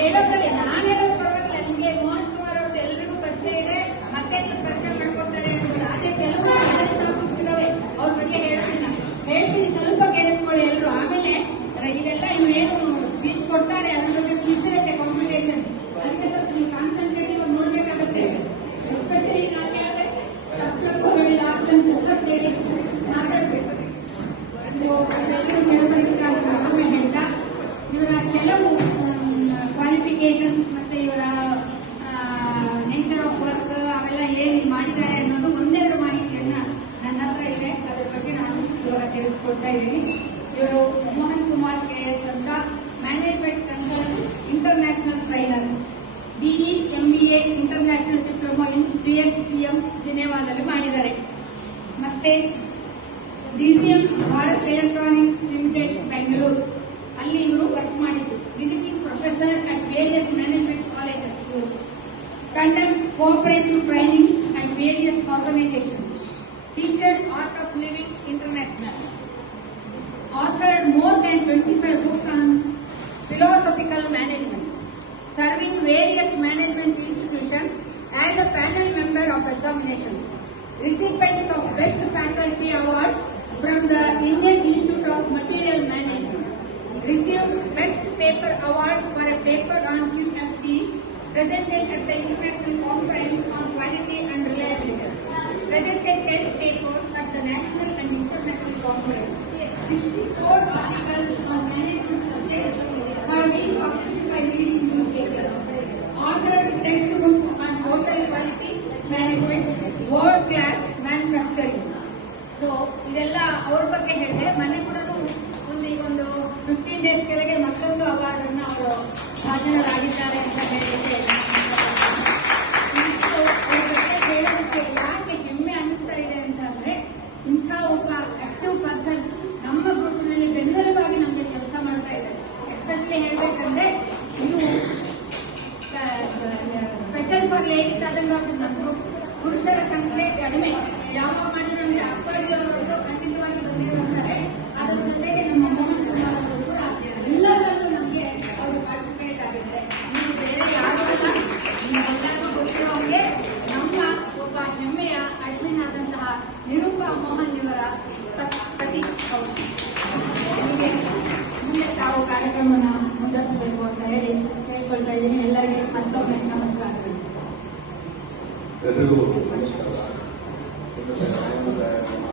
ಹೇಳೋದ್ರಲ್ಲಿ ನಾನು ಹೇಳೋದು ಪರವಾಗಿಲ್ಲ, ನಿಮಗೆ ಮೋಹನ್ ಕುಮಾರ್ ಅವ್ರದ್ದು ಎಲ್ರಿಗೂ ಪರಿಚಯ ಇದೆ, ಮತ್ತೆ ಪರಿಚಯ ಮಾಡ್ಕೊಡ್ತಾರೆ ಅನ್ನೋದು. ಅದೇ ಕೆಲವು ಟಾಪಿಕ್ಸ್ ಇದಾವೆ, ಅವ್ರ ಬಗ್ಗೆ ಹೇಳ್ತೀನಿ, ಸ್ವಲ್ಪ ಕೇಳಿಸ್ಕೊಳ್ಳಿ ಎಲ್ಲರೂ. ಆಮೇಲೆ ಇದೆಲ್ಲ ಇವೇನು ಸ್ಪೀಚ್ ಕೊಡ್ತಾರೆ ಅದ್ರ ಬಗ್ಗೆ ಕ್ವಿಜ್ ಇರುತ್ತೆ, ಕಾಂಪಿಟೇಷನ್. ಅದಕ್ಕೆ ಸ್ವಲ್ಪ ನೀವು ಕಾನ್ಸಂಟ್ರೇಟಿವ್ ಆಗಿ ನೋಡ್ಬೇಕಾಗುತ್ತೆ. ಎಸ್ಪೆಷಲಿ ನಾನು ಹೇಳಿದೆ ಮಾತಾಡ್ಬೇಕು. ಹೇಳ್ತಾ ಇವರ ಕೆಲವು ಕ್ವಾಲಿಫಿಕೇಶನ್ಸ್ ಮತ್ತೆ ಇವರ ನೇಚರ್ ಆಫ್ ವರ್ಕ್ ಅವೆಲ್ಲ ಏನು ಮಾಡಿದ್ದಾರೆ ಅನ್ನೋದು ಒಂದೆರಡು ಮಾಹಿತಿಯನ್ನ ನನ್ನ ಹತ್ರ ಇದೆ, ಅದ್ರ ಬಗ್ಗೆ ನಾನು ಇವಾಗ ತಿಳಿಸ್ಕೊಡ್ತಾ ಇದ್ದೀನಿ. ಇವರು ಮೋಹನ್ ಕುಮಾರ್ KS ಅಂತ management consultant, international trainer, BE MBA international diploma in GSCM ಜಿನೆವಾದಲ್ಲಿ ಮಾಡಿದ್ದಾರೆ. ಮತ್ತೆ DCM Bharat electronics limited Bengaluru, ಅಲ್ಲಿ ಇವರು ವರ್ಕ್ ಮಾಡಿದ್ರು. Visiting professor at various management colleges. Conducts cooperative training at various organisations. Teacher art of living international. Authored more than 25 books on philosophical management. Serving various management institutions as a panel member of examinations. Recipients of Best Faculty Award from the Indian Institute of Material Management. Received Best Paper Award for a paper on QFP presented at the International Conference on Quality and Reliability. Presented 10 papers at the national and international conference. 64 articles on management subjects have been published by leading newspapers. Authored textbooks on hotel quality management, world class manufacturing. So ಇದೆಲ್ಲ ಅವ್ರ ಬಗ್ಗೆ ಹೇಳಿದೆ. ಮೊನ್ನೆ ಕೂಡ ಒಂದು 15 days ಕೆಳಗೆ ಮತ್ತೊಂದು award ಅನ್ನ ಅವರು ಭಾಜನರಾಗಿದ್ದಾರೆ ಅಂತ ಹೇಳಿದ್ರೆ ಹೇಳೋದಕ್ಕೆ ಯಾಕೆ ಹೆಮ್ಮೆ ಅನಿಸ್ತಾ ಇದೆ ಅಂತಂದ್ರೆ, ಇಂಥ ಒಬ್ಬ ಆಕ್ಟಿವ್ ಪರ್ಸನ್ ನಮ್ಮ ಗ್ರೂಪ್ನಲ್ಲಿ ಬೆನ್ನೆಲುಬಾಗಿ ನಮಗೆ ಕೆಲಸ ಮಾಡ್ತಾ ಇದ್ದಾರೆ. ಎಸ್ಪೆಷಲಿ ಹೇಳ್ಬೇಕಂದ್ರೆ ಇದು ಸ್ಪೆಷಲ್ ಫಾರ್ ಲೇಡೀಸ್ ಆದಂತಹ ಗ್ರೂಪ್. ಪುರುಷರ ಸಂಖ್ಯೆ ಕಡಿಮೆ. ಯಾವಾಗ ಮಾಡಿದ್ರೆ ನಮಗೆ ಅಪ್ಪಾಜಿಯವರು ಖಂಡಿತವಾಗಿ ಬಂದಿರುತ್ತಾರೆ. ಅದರ ಜೊತೆಗೆ ನಮ್ಮ ಮೋಹನ್ ಕುಮಾರ್ ಅವರು ಕೂಡ ಎಲ್ಲರಲ್ಲೂ ನಮಗೆ ಅವರು ಪಾರ್ಟಿಸಿಪೇಟ್ ಆಗುತ್ತೆ. ನೀವು ಬೇರೆ ಯಾರು ಅಲ್ಲ, ನಿಮ್ಮೆಲ್ಲರಿಗೂ ಗೊತ್ತಿರೋಂಗೆ ನಮ್ಮ ಒಬ್ಬ ಹೆಮ್ಮೆಯ ಅಡ್ಮಿನ್ ಆದಂತಹ ನಿರೂಪಾ ಮೋಹನ್ ಇವರ ಪತಿ ಅವರು. ಮುಂದೆ ತಾವು ಕಾರ್ಯಕ್ರಮನ ಮುಂದುವರಿಸಬೇಕು ಅಂತ ಹೇಳಿ ಕೇಳ್ಕೊಳ್ತಾ ಇದ್ದೀನಿ. ಎಲ್ಲರಿಗೆ ಮತ್ತೊಮ್ಮೆ ನಮಸ್ಕಾರಗಳು. ಎಲ್ಲರಿಗೂ ನಮಸ್ಕಾರ.